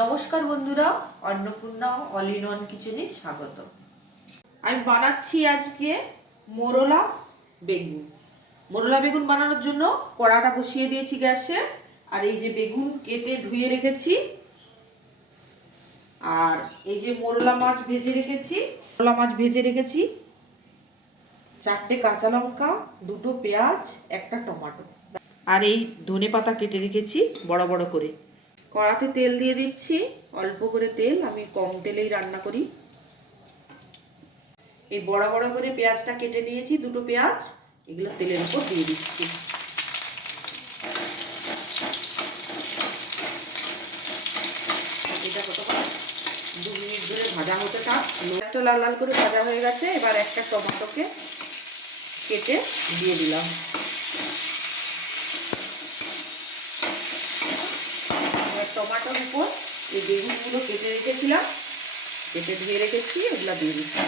নমস্কার বন্ধুরা, Annapurna all in one কিচেনে স্বাগত। আমি বানাচ্ছি আজকে মোরলা বেগুন। মোরলা বেগুন বানানোর জন্য কড়াটা বসিয়ে দিয়েছি গ্যাসে। আর এই যে বেগুন কেটে ধুয়ে রেখেছি, আর এই যে মোরলা মাছ ভেজে রেখেছি, 4টে কাঁচা লঙ্কা, 2টো পেঁয়াজ, একটা টমেটো, আর এই ধনেপাতা কেটে রেখেছি বড় বড় করে। কড়াতে তেল দিয়ে দিচ্ছি, অল্প করে তেল, আমি কম তেলেই রান্না করি। এই বড় বড় করে পেঁয়াজটা কেটে নিয়েছি, 2টো পেঁয়াজ, এগুলো তেলের উপর দিয়ে দিচ্ছি। এটা কতক্ষণ 2 মিনিট ধরে ভাজা হতে থাক। একটা লাল লাল করে ভাজা হয়ে গেছে। এবার একটা টমেটোকে কেটে দিয়ে দিলাম। টমেটোর উপর এই বেগুনগুলো কেটে রেখেছিলাম, কেটে ধুয়ে রেখেছি, এগুলো দিয়ে দিচ্ছি।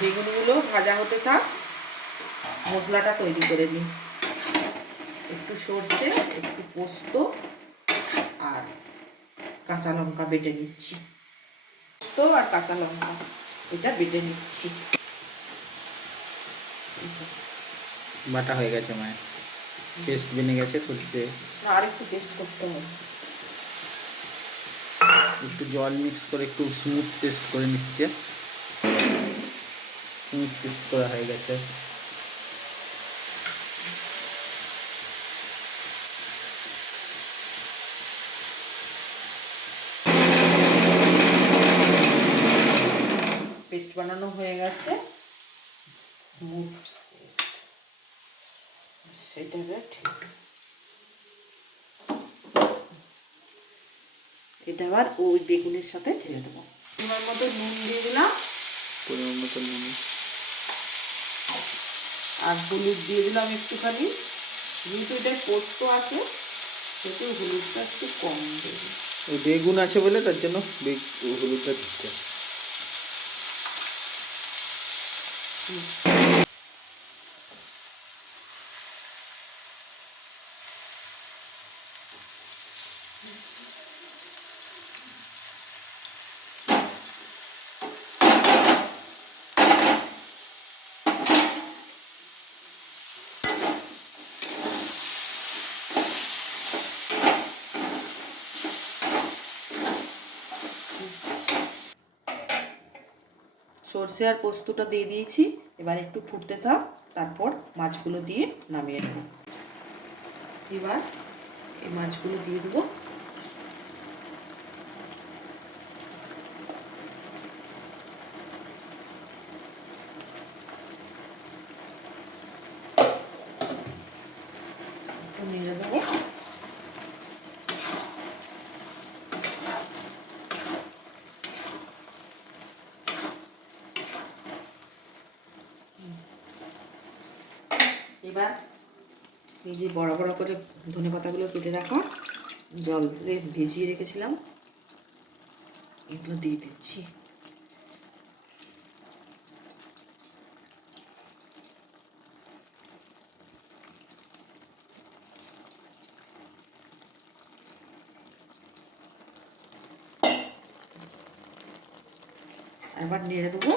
বেগুনগুলো ভাজা হতে থাক, মশলাটা তৈরি করে নিই। একটু সর্ষে, একটু পোস্ত আর কাঁচা লঙ্কা বেটে নিচ্ছি। পোস্ত আর কাঁচা লঙ্কা এটা বেটে নিচ্ছি। বাটা হয়ে গেছে, মায়ের পেস্ট বেনে গেছে। সর্ষে আর একটু পেস্ট করতে হবে, একটু জল মিক্স করে একটু স্মুথ পেস্ট করে নিচ্ছে। স্মুথ পেস্ট করা হয়ে গেছে। পেস্ট বানানো হয়ে গেছে, স্মুথ পেস্ট। সেটাকে ঠিক এটা আবার ওই বেগুনের সাথে ঢেলে দেবো। পরিমাণ মতো নুন দিয়ে দিলাম, পরিমাণ মতো নুন আর হলুদ দিয়ে দিলাম একটুখানি। যেহেতু এটা পোস্ত আছে সেহেতু হলুদটা একটু কম দেবে। ওই বেগুন আছে বলে তার জন্য হলুদটা দিচ্ছে। সর্ষে আর পোস্তটা দিয়ে দিয়েছি, এবার একটু ফুটতে থাক, তারপর মাছগুলো দিয়ে নামিয়ে নেব। এবার এই মাছগুলো দিয়ে দেবো। একটু নেড়ে দেবো। এবার এই যে বড় বড় করে ধনেপাতাগুলো কেটে রাখা, জলে ভিজিয়ে রেখেছিলাম, এগুলো দিয়ে দিচ্ছি। এবার নেড়ে দেবো।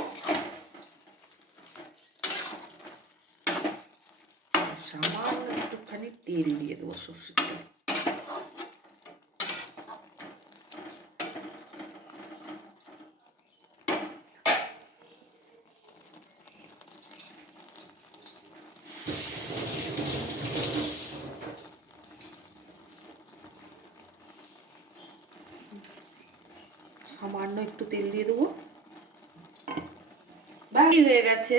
সামান্য একটুখানি তেল দিয়ে দেবো, সর্ষের তেল। সামান্য একটু তেল দিয়ে দেবো। বাকি হয়ে গেছে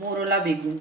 মোরলা বেগুন।